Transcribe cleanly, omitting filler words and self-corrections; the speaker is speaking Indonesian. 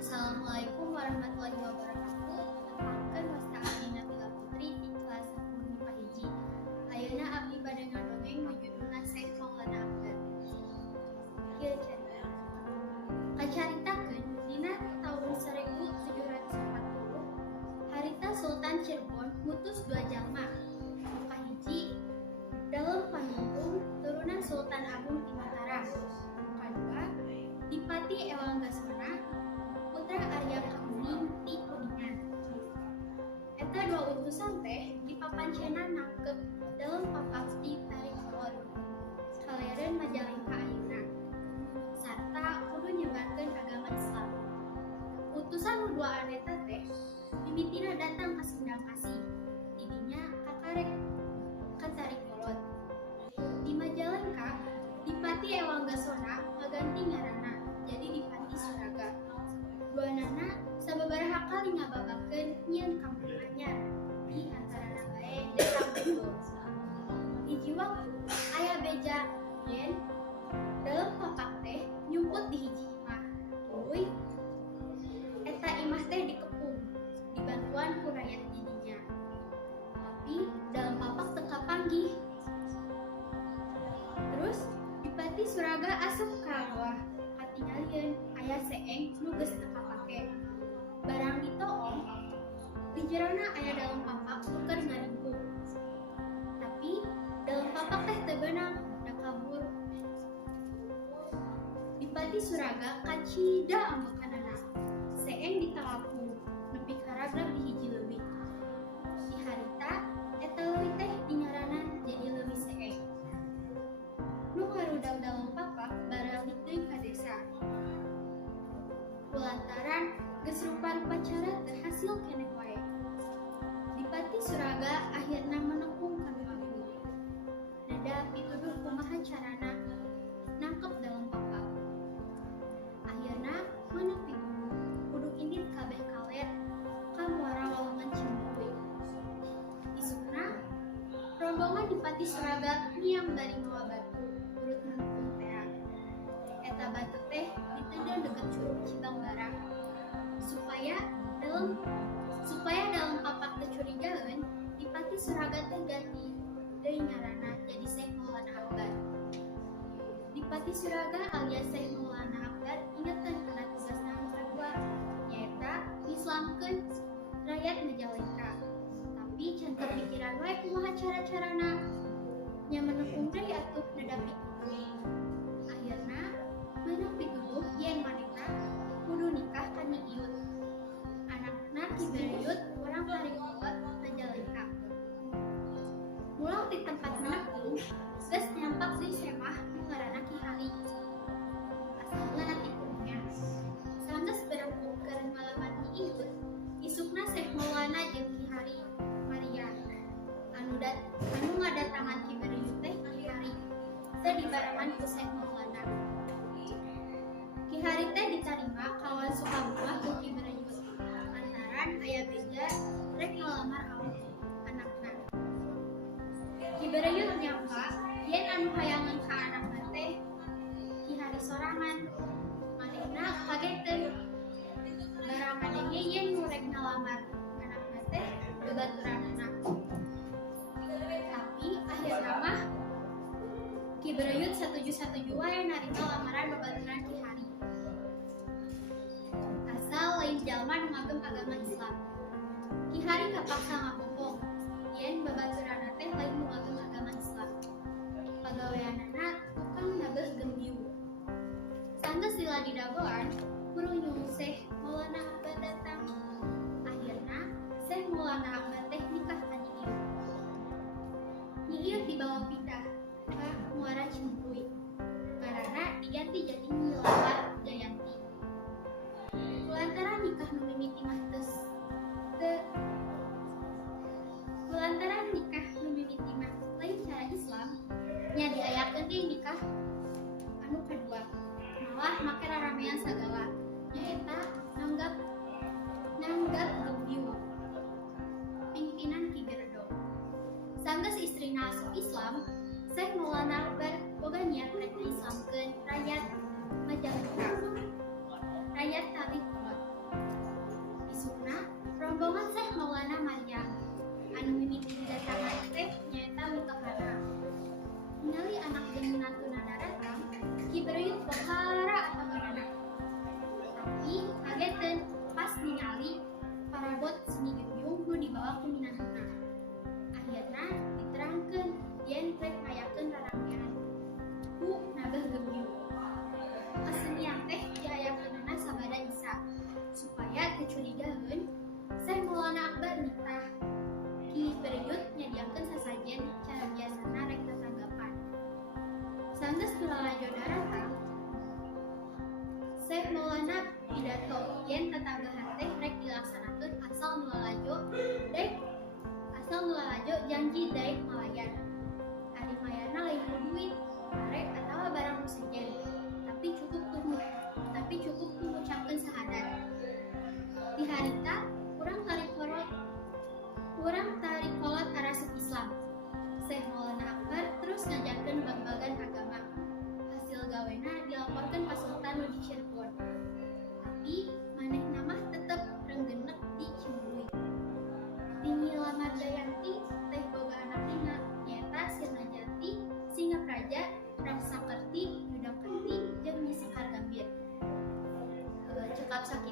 Assalamualaikum warahmatullahi wabarakatuh. Nepangkeun wasta Alina Tila Putri di kelas 10 MIPA hiji. Ayeuna abdi bade ngadongeng nu judulna Syekh Maulana Akbar. Kieu carita. Kacaritakeun dina taun 1740 harita Sultan Cirebon ngutus 2 jalma. Nu kahiji dalam panungtung turunan Sultan Agung ti Mataram. Nu kadua Dipati Ewanggasana putra Arya Kamuning ti Kuningan. Eta 2 utusan teh dipapancena nangkep dalam papak di Tarikolot kaleren Majalengka ayeuna sarta kudu nyebarkeun agama Islam. Utusan nu duaan eta teh mimitina datang ka Sindang Kasih, tidinya kakarek ka Tarikolot. Di Majalengka Dipati Ewanggasana ngaganti ngaranna jadi Dipati Suraga. Duanana sababaraha kali ngababakeun nyieun kampung anyar di antarana bae Desa Bogor. Hiji waktu aya beja yen dalam papak teh nyumput di hiji imah. Tuluy eta imah teh dikepung dibantuan ku rakyat didinya. Tapi dalam papak teu kapanggih. Terus Dipati Suraga asup ka bawah katingalieun aya seeng nu geus teu kapake. Barang ditoong di jerona aya dalam papak nu keur ngaringkung. Tapi dalam papak teh teu beunang da kabur. Dipati Suraga kacida ambekanana. Seeng ditalapung nepi karagrab di hiji leuwih. Di harita eta leuwih teh dingaranan jadi leuwih seeng. Nu ngarudag dalam papak baralik deui ka desa. Kulantaran geus rupa-rupa cara teu hasil keneh wae. Dipati Suraga akhirna menekung kanu agung. Nada pituduh kumaha carana nangkep dalam papak. Akhirna maneh pituduh kudu indit kabeh kaler ka muara lowongan Cimburuy. Isukna rombongan Dipati Suraga nyiam dari mawa batu urut menekung peak. Eta batu teh ditendang deket curug Cibangbara supaya dalam papak teu curigaeun. Dipati Suraga teh ganti deui ngaranna jadi Syekh Maulana Akbar. Dipati Suraga alias Syekh Maulana Akbar ingetan kana tugasna nu kadua nyaeta ngislamkeun rakyat Majalengka. Tapi can kepikiran wae kumaha cara-carana nya menekung deui atuh nadapi kitu. Akhirna maneh pituduh yen manehna kudu nikah ka Nyi Iut, anakna Ki Bereyut urang Tarikolot Majalengka. Mulang di tempat menekung geus nyampak deui semah nu ngaranna Ki Hari. Asalna ti Kuningan. Sanggeus berengkukeun ngalaman Nyi Iut, isukna Syekh Maulana jeung Ki Hari Marian anu ngadatangan Ki Bereyut teh Ki Hari teu dibarengan ku Syekh Maulana. Ki Hari teh ditarima kawan sukabuah ku Ki Bereyut lantaran aya beja rek ngalamar awak anakna. Ki Bereyut nyangka yen anu hayangan ka anakna teh Ki Hari sorangan. Manehna kagetkeun barang kadenge yen nu rek ngalamar anakna teh babaturanna. Tapi akhirna mah Ki Bereyut satuju-satuju wae narima lamaran babaturan Ki Hari. Asal lain jalma nu ngagem agama Islam. Ki Hari kapaksa ngabobong yen babaturanna teh lain nu ngagem agama Islam. Pagaweanana tukang nabeh gembiu. Sanggeus lila didagoan, kurung nyuruh Syekh Maulana Akbar datang. Akhirna Syekh Maulana Akbar teh nikah ka Nyi Iut. Nyi Iut dibawa pindah ka muara Cimburuy. Ngaranna diganti jadi Nyi Lala Jayanti. Kulantaran nikah nu mimiti mah lain cara Islam, nya diayakeun deui nikah anu kadua. Malah make raramean sagala, nyaeta nanggap gembiu pimpinan Ki Gerdo. Sanggeus istrina asup Islam, Syekh Maulana Akbar boga niat rek ngislamkeun rakyat Majalengka. Rakyat Tarikolot. rombongan Syekh Maulana Maryam anu mimiti didatangan teh nyaeta mitokana. Ningali anak jeung menantuna datang, kibrayut pohara atau banana. Tapi kageteun pas ningali parabot seni geubyung nu dibawa ku minantuna. Akhirna diterangkeun yen rek ngayakeun rarangkean ku nagah geubyung. Kasenian teh diayakeunna sabada Isa supaya teu curigaeun Syekh Maulana Akbar nitah. Ki Beryut nyadiakeun sasajen cara biasana rek tatanggapan. Sanggeus pilalajo daratang, Syekh Maulana pidato yen tatanggahan teh rek dilaksanakeun asal nulalajo janji daek malayan. Ari mayana lain duit, arek atawa barang sejen, tapi cukup tuh ngucapkeun sahadat. Di harita kurang tarik kolot arasep Islam. Syekh Maulana Akbar terus ngajarkeun babagan agama. Hasil gawena dilaporkeun ka Sultan nu di Cirebon. Tapi manehna mah tetep renggenek di Ciumbuleuit. Di Nyilamar Jayanti teh boga anak lima nyaeta Sirnajati, Singapraja, Raksakerti, Yudakerti, jeung Nyi Sekar Gambir. Cekap sakitu